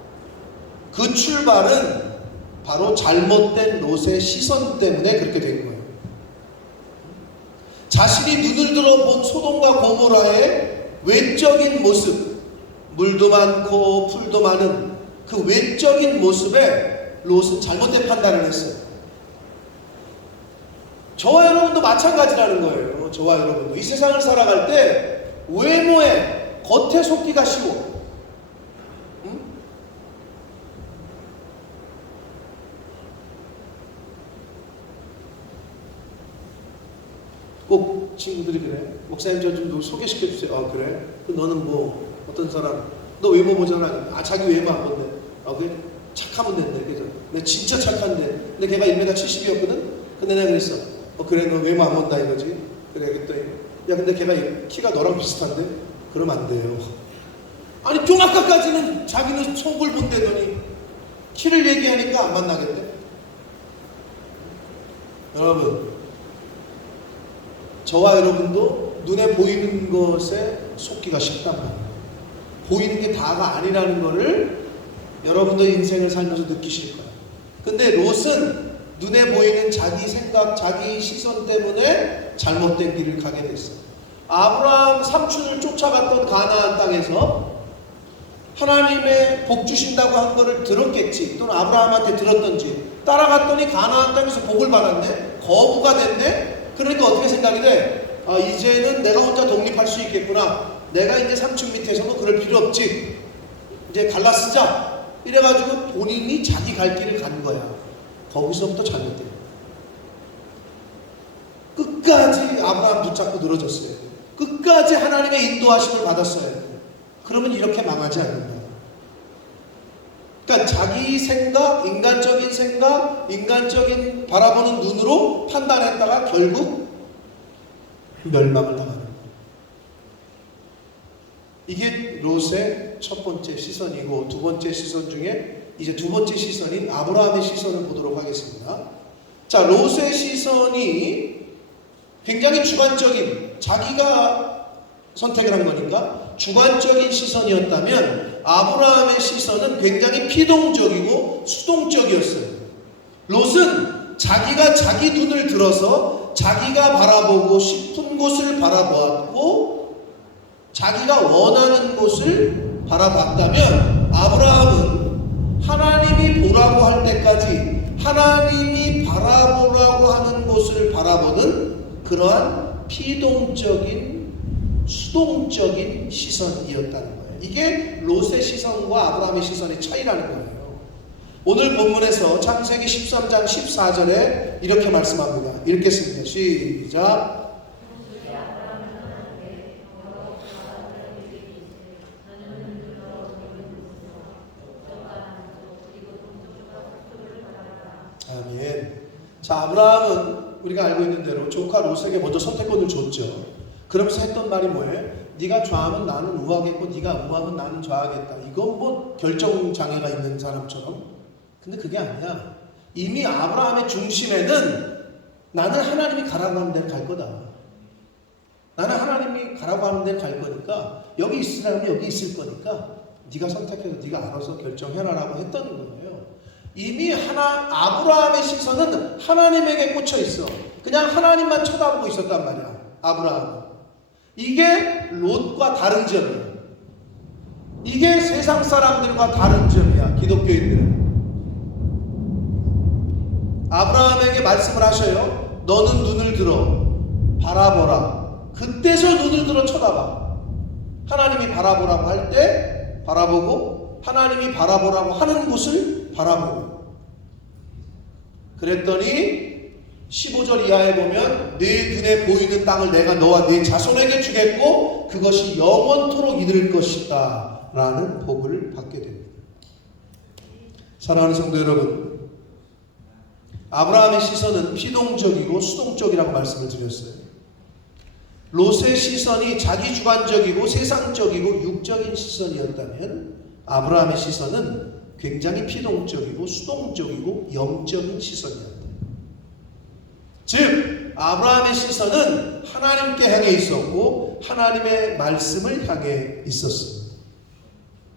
그 출발은 바로 잘못된 롯의 시선 때문에 그렇게 된 거예요. 자신이 눈을 들어 본 소돔과 고모라의 외적인 모습, 물도 많고 풀도 많은 그 외적인 모습에 롯은 잘못된 판단을 했어요. 저와 여러분도 마찬가지라는 거예요. 저와 여러분도 이 세상을 살아갈 때 외모에 겉에 속기가 쉬워. 응? 꼭 친구들이 그래. 목사님 저 좀 소개시켜 주세요. 아, 그래? 그 너는 뭐 어떤 사람? 너 외모 보잖아. 아, 자기 외모 안 본대. 아, 그래? 착하면 된대. 그죠? 내가 진짜 착한데. 근데 걔가 1m 70이었거든. 근데 내가 그랬어. 그래, 너 외모 안 본다 이거지? 그래, 그랬더니 야, 근데 걔가 키가 너랑 비슷한데? 그러면 안 돼요. 아니, 좀 아까까지는 자기는 속을 본다더니 키를 얘기하니까 안 만나겠대? 여러분, 저와 여러분도 눈에 보이는 것에 속기가 쉽단 말이에요. 보이는 게 다가 아니라는 거를 여러분도 인생을 살면서 느끼실 거예요. 근데 롯은 눈에 보이는 자기 생각, 자기 시선 때문에 잘못된 길을 가게 됐어요. 아브라함 삼촌을 쫓아갔던 가나안 땅에서 하나님의 복 주신다고 한 거를 들었겠지. 또는 아브라함한테 들었던지. 따라갔더니 가나안 땅에서 복을 받았네. 거부가 됐네. 그러니까 어떻게 생각이 돼? 아, 이제는 내가 혼자 독립할 수 있겠구나. 내가 이제 삼촌 밑에서 뭐 그럴 필요 없지. 이제 갈라쓰자. 이래가지고 본인이 자기 갈 길을 간 거야. 거기서부터 잘못돼. 끝까지 아브라함 붙잡고 늘어졌어야 돼. 끝까지 하나님의 인도하심을 받았어야 돼. 그러면 이렇게 망하지 않는다. 그러니까 자기 생각, 인간적인 바라보는 눈으로 판단했다가 결국 멸망을 당하는 거예요. 이게 롯의 첫 번째 시선이고, 두 번째 시선 중에 이제 두 번째 시선인 아브라함의 시선을 보도록 하겠습니다. 자, 롯의 시선이 굉장히 주관적인, 자기가 선택을 한 거니까 주관적인 시선이었다면 아브라함의 시선은 굉장히 피동적이고 수동적이었어요. 롯은 자기가 자기 눈을 들어서 자기가 바라보고 싶은 곳을 바라보았고 자기가 원하는 곳을 바라봤다면 아브라함은 하나님이 보라고 할 때까지 하나님이 바라보라고 하는 곳을 바라보는 그러한 피동적인 수동적인 시선이었다는 거예요. 이게 롯의 시선과 아브라함의 시선의 차이라는 거예요. 오늘 본문에서 창세기 13장 14절에 이렇게 말씀합니다. 읽겠습니다. 시작. 아멘. 자, 아브라함은 우리가 알고 있는 대로 조카 롯에게 먼저 선택권을 줬죠. 그러면서 했던 말이 뭐예요? 네가 좌하면 나는 우하겠고 네가 우하면 나는 좌하겠다. 이건 뭐 결정장애가 있는 사람처럼. 근데 그게 아니야. 이미 아브라함의 중심에는 나는 하나님이 가라고 하는 데를 갈 거다. 나는 하나님이 가라고 하는 데를 갈 거니까 여기 있으라면 여기 있을 거니까 네가 선택해서 네가 알아서 결정해라라고 했던 거예요. 이미 아브라함의 시선은 하나님에게 꽂혀 있어. 그냥 하나님만 쳐다보고 있었단 말이야. 아브라함은. 이게 롯과 다른 점이야. 이게 세상 사람들과 다른 점이야. 기독교인들은. 아브라함에게 말씀을 하셔요. 너는 눈을 들어 바라보라. 그때서 눈을 들어 쳐다봐. 하나님이 바라보라고 할 때 바라보고 하나님이 바라보라고 하는 곳을 바라보고. 그랬더니 15절 이하에 보면 네 눈에 보이는 땅을 내가 너와 네 자손에게 주겠고 그것이 영원토록 이를 것이다 라는 복을 받게 됩니다. 사랑하는 성도 여러분, 아브라함의 시선은 피동적이고 수동적이라고 말씀을 드렸어요. 롯의 시선이 자기주관적이고 세상적이고 육적인 시선이었다면 아브라함의 시선은 굉장히 피동적이고 수동적이고 영적인 시선이었다. 즉 아브라함의 시선은 하나님께 향해 있었고 하나님의 말씀을 향해 있었습니다.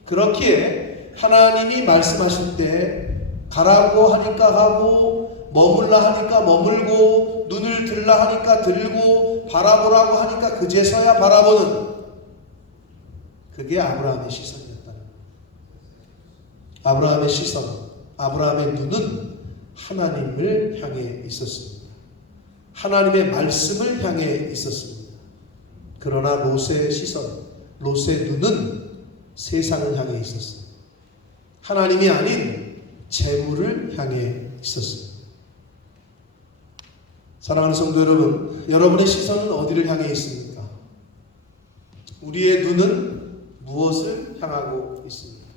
그렇기에 하나님이 말씀하실 때 가라고 하니까 가고 머물라 하니까 머물고 눈을 들라 하니까 들고 바라보라고 하니까 그제서야 바라보는 그게 아브라함의 시선이었다는 거예요. 아브라함의 시선, 아브라함의 눈은 하나님을 향해 있었습니다. 하나님의 말씀을 향해 있었습니다. 그러나 롯의 시선, 롯의 눈은 세상을 향해 있었습니다. 하나님이 아닌 재물을 향해 있었습니다. 사랑하는 성도 여러분, 여러분의 시선은 어디를 향해 있습니까? 우리의 눈은 무엇을 향하고 있습니까?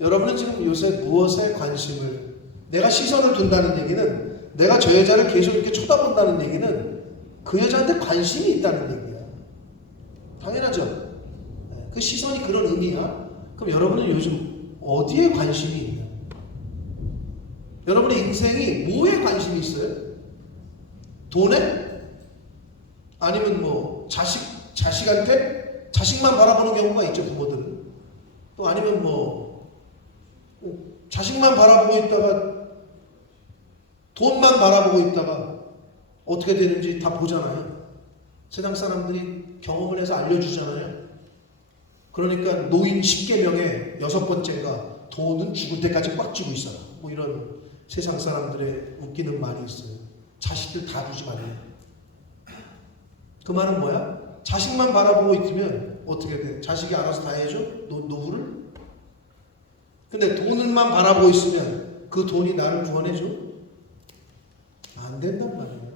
여러분은 지금 요새 무엇에 관심을, 내가 시선을 둔다는 얘기는 내가 저 여자를 계속 이렇게 쳐다본다는 얘기는 그 여자한테 관심이 있다는 얘기야. 당연하죠. 그 시선이 그런 의미야. 그럼 여러분은 요즘 어디에 관심이 있냐? 여러분의 인생이 뭐에 관심이 있어요? 돈에? 아니면 뭐 자식한테? 자식만 바라보는 경우가 있죠, 부모들은. 또 아니면 뭐 자식만 바라보고 있다가 돈만 바라보고 있다가 어떻게 되는지 다 보잖아요. 세상 사람들이 경험을 해서 알려주잖아요. 그러니까 노인 10계명의 6번째가 돈은 죽을 때까지 꽉 쥐고 있어라. 뭐 이런 세상 사람들의 웃기는 말이 있어요. 자식들 다 두지 말래. 그 말은 뭐야? 자식만 바라보고 있으면 어떻게 돼? 자식이 알아서 다 해줘? 노후를? 근데 돈을만 바라보고 있으면 그 돈이 나를 구원해줘? 안 된단 말이에요.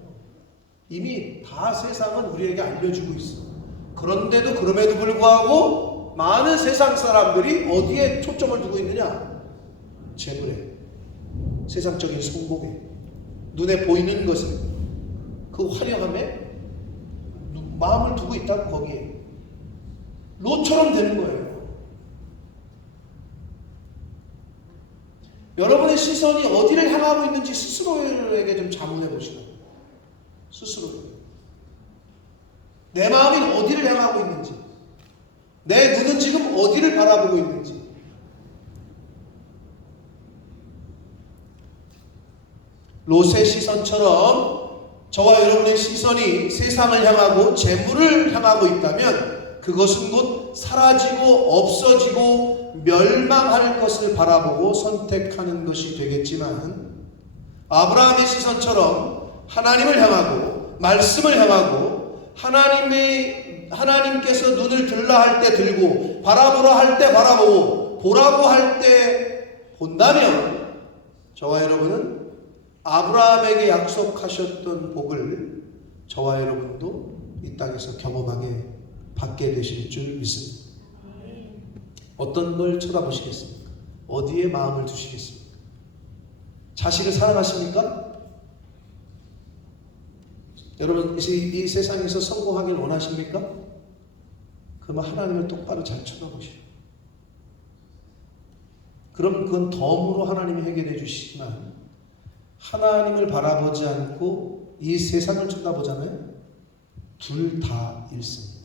이미 다 세상은 우리에게 알려주고 있어. 그런데도 그럼에도 불구하고 많은 세상 사람들이 어디에 초점을 두고 있느냐? 재물에, 세상적인 성공에, 눈에 보이는 것에, 그 화려함에 마음을 두고 있다고. 거기에 로처럼 되는 거예요. 여러분의 시선이 어디를 향하고 있는지 스스로에게 좀 자문해 보시라고. 스스로 내 마음이 어디를 향하고 있는지, 내 눈은 지금 어디를 바라보고 있는지. 롯의 시선처럼 저와 여러분의 시선이 세상을 향하고 재물을 향하고 있다면 그것은 곧 사라지고 없어지고 멸망할 것을 바라보고 선택하는 것이 되겠지만, 아브라함의 시선처럼 하나님을 향하고 말씀을 향하고 하나님께서 눈을 들라 할 때 들고 바라보라 할 때 바라보고 보라고 할 때 본다면 저와 여러분은 아브라함에게 약속하셨던 복을 저와 여러분도 이 땅에서 경험하게 받게 되실 줄 믿습니다. 어떤 걸 쳐다보시겠습니까? 어디에 마음을 두시겠습니까? 자식을 사랑하십니까? 여러분 이 세상에서 성공하길 원하십니까? 그러면 하나님을 똑바로 잘 쳐다보시오. 그럼 그건 덤으로 하나님이 해결해 주시지만, 하나님을 바라보지 않고 이 세상을 쳐다보잖아요. 둘 다 잃습니다.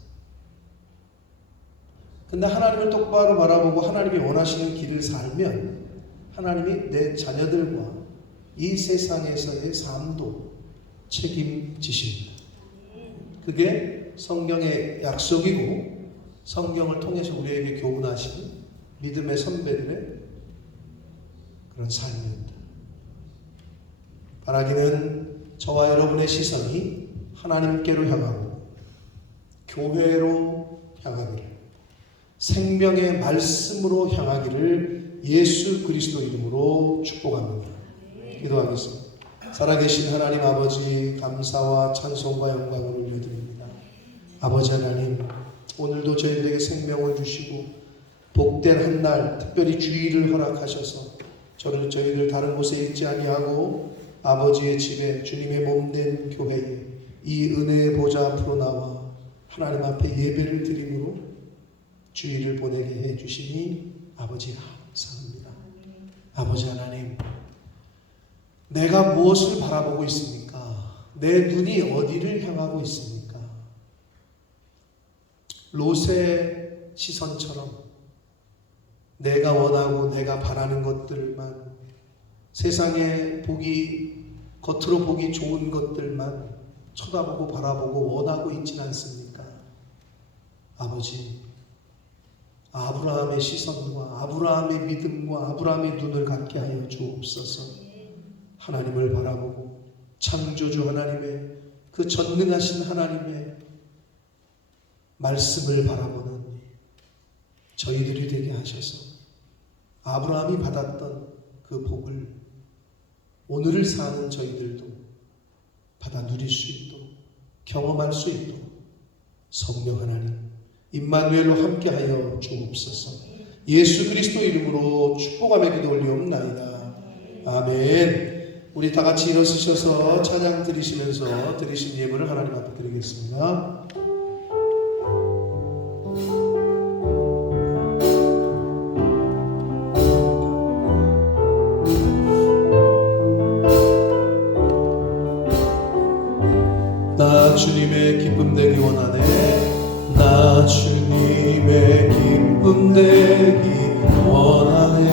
근데 하나님을 똑바로 바라보고 하나님이 원하시는 길을 살면 하나님이 내 자녀들과 이 세상에서의 삶도 책임지십니다. 그게 성경의 약속이고 성경을 통해서 우리에게 교훈하시는 믿음의 선배들의 그런 삶입니다. 바라기는 저와 여러분의 시선이 하나님께로 향하고 교회로 향하기를, 생명의 말씀으로 향하기를 예수 그리스도 이름으로 축복합니다. 기도하겠습니다. 살아계신 하나님 아버지, 감사와 찬송과 영광을 올려드립니다. 아버지 하나님, 오늘도 저희들에게 생명을 주시고 복된 한 날, 특별히 주일을 허락하셔서 저희들 다른 곳에 있지 아니하고 아버지의 집에, 주님의 몸된 교회에 이 은혜의 보좌 앞으로 나와 하나님 앞에 예배를 드림으로 주일을 보내게 해주시니 아버지 감사합니다. 아버지 하나님, 내가 무엇을 바라보고 있습니까? 내 눈이 어디를 향하고 있습니까? 롯의 시선처럼 내가 원하고 내가 바라는 것들만, 세상에 겉으로 보기 좋은 것들만 쳐다보고 바라보고 원하고 있지는 않습니까? 아버지, 아브라함의 시선과 아브라함의 믿음과 아브라함의 눈을 갖게 하여 주옵소서. 하나님을 바라보고 창조주 하나님의 그 전능하신 하나님의 말씀을 바라보는 저희들이 되게 하셔서 아브라함이 받았던 그 복을 오늘을 사는 저희들도 받아 누릴 수 있도록, 경험할 수 있도록 성령 하나님 임마누엘로 함께하여 주옵소서. 예수 그리스도 이름으로 축복하며 기도 올리옵나이다. 아멘. 우리 다 같이 일어서셔서 찬양 드리시면서 드리신 예물을 하나님 앞에 드리겠습니다. 나 주님의 기쁨 되기 원하네. 나 주님의 기쁨 되기 원하네.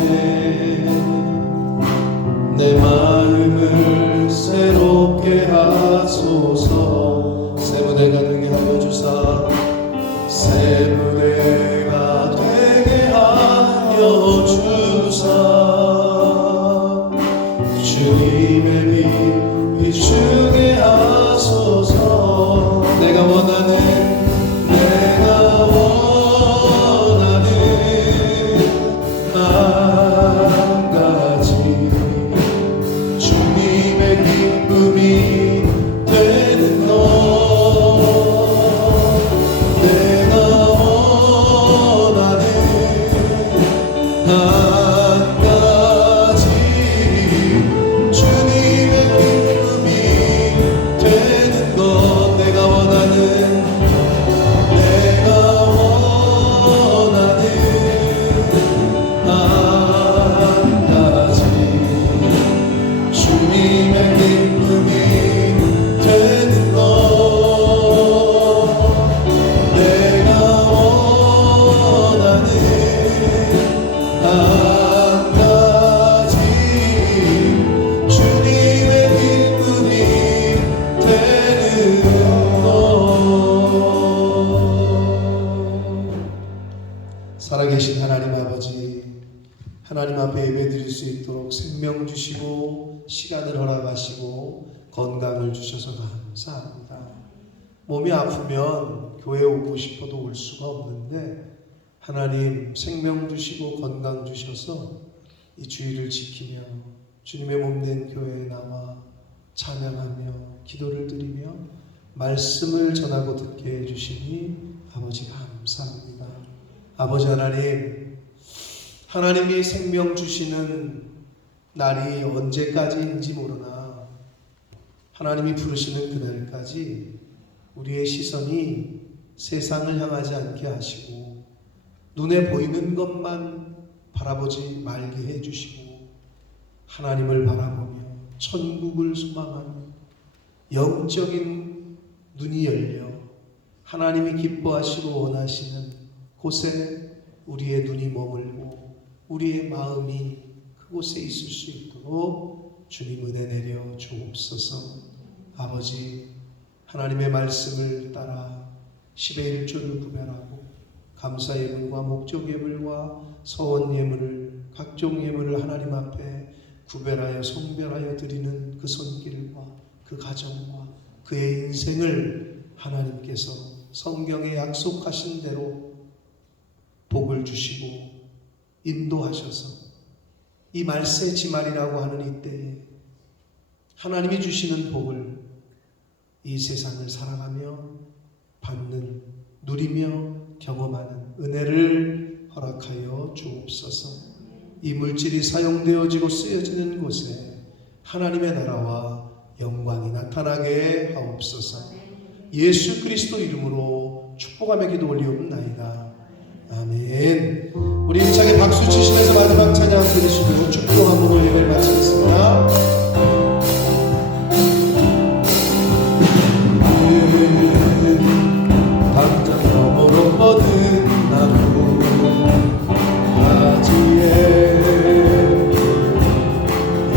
내 마음을 새롭게 하소서. 새 무대 가득히 하여 한 가지 주님의 기쁨이 되는 것 내가 원하는 한 가지 주님의 기쁨이 되는 것 내가 원하는 한 가지 주님의 기쁨이 되는 것 살아계신 하나님 아버지 하나님 앞에 예배드릴 수 있도록 생명 주시고 시간을 허락하시고 건강을 주셔서 감사합니다. 몸이 아프면 교회 오고 싶어도 올 수가 없는데 하나님 생명 주시고 건강 주셔서 이 주일을 지키며 주님의 몸된 교회에 나와 찬양하며 기도를 드리며 말씀을 전하고 듣게 해주시니 아버지 감사합니다. 아버지 하나님, 하나님이 생명 주시는 날이 언제까지인지 모르나 하나님이 부르시는 그날까지 우리의 시선이 세상을 향하지 않게 하시고 눈에 보이는 것만 바라보지 말게 해주시고 하나님을 바라보며 천국을 소망하는 영적인 눈이 열려 하나님이 기뻐하시고 원하시는 곳에 우리의 눈이 머물고 우리의 마음이 그곳에 있을 수 있도록 주님 은혜 내려 주옵소서. 아버지 하나님의 말씀을 따라 10의 1조를 구별하고 감사 예물과 목적 예물과 서원 예물을 각종 예물을 하나님 앞에 구별하여 성별하여 드리는 그 손길과 그 가정과 그의 인생을 하나님께서 성경에 약속하신 대로 복을 주시고 인도하셔서 이 말세지말이라고 하는 이때에 하나님이 주시는 복을 이 세상을 살아가며 받는 누리며 경험하는 은혜를 허락하여 주옵소서. 이 물질이 사용되어지고 쓰여지는 곳에 하나님의 나라와 영광이 나타나게 하옵소서. 예수 그리스도 이름으로 축복하며 기도 올리옵나이다. 아멘. 우리 힘차게 박수 치시면서 마지막 찬양 드리시고 축복함으로 예배를 마치겠습니다. 당장 너머로 뻗은 나무 가지에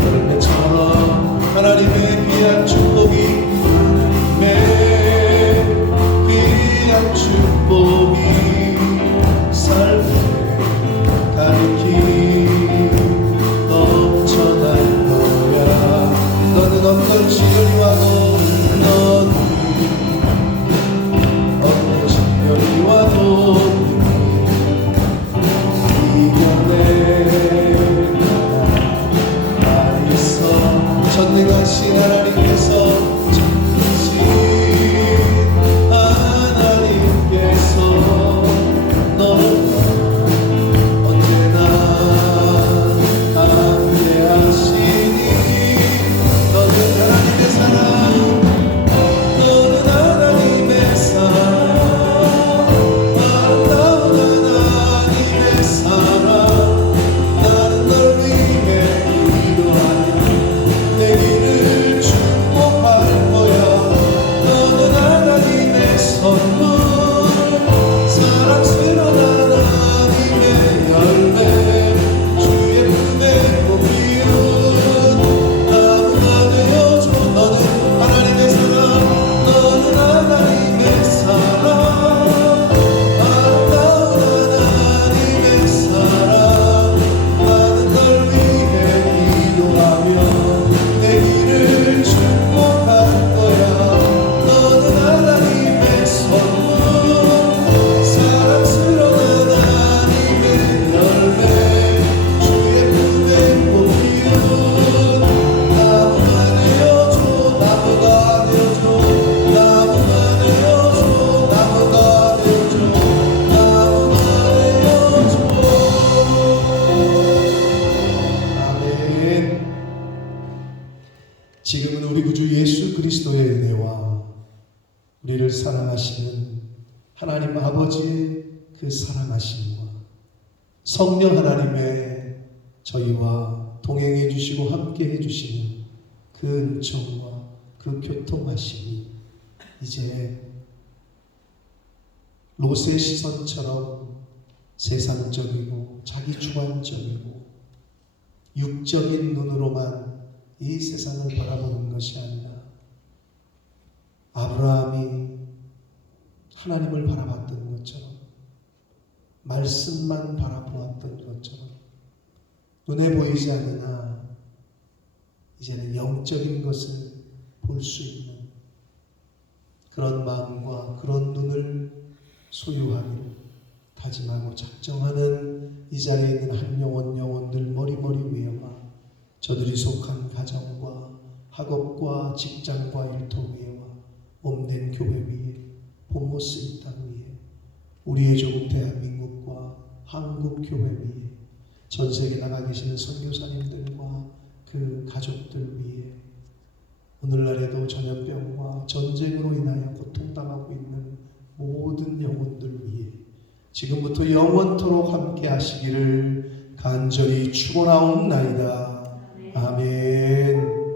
열매처럼 하나님의 귀한 축복이 하나님의 귀한 축복이 삶에 가득히 그리스도의 은혜와 우리를 사랑하시는 하나님 아버지의 그 사랑하심과 성령 하나님의 저희와 동행해 주시고 함께 해 주시는 그 은총과 그 교통하심이 이제 롯의 시선처럼 세상적이고 자기 주관적이고 육적인 눈으로만 이 세상을 바라보는 것이 아니라 아브라함이 하나님을 바라봤던 것처럼 말씀만 바라보았던 것처럼 눈에 보이지 않으나 이제는 영적인 것을 볼 수 있는 그런 마음과 그런 눈을 소유하기를 다짐하고 작정하는 이 자리에 있는 한 영혼들 머리머리 위에와 저들이 속한 가정과 학업과 직장과 일터 위에와 몸된 교회 위에 본모스 이 땅 위에 우리의 조국 대한민국과 한국 교회 위에 전 세계 나가 계시는 선교사님들과 그 가족들 위에 오늘날에도 전염병과 전쟁으로 인하여 고통당하고 있는 모든 영혼들 위해 지금부터 영원토록 함께 하시기를 간절히 축원하옵나이다. 아멘.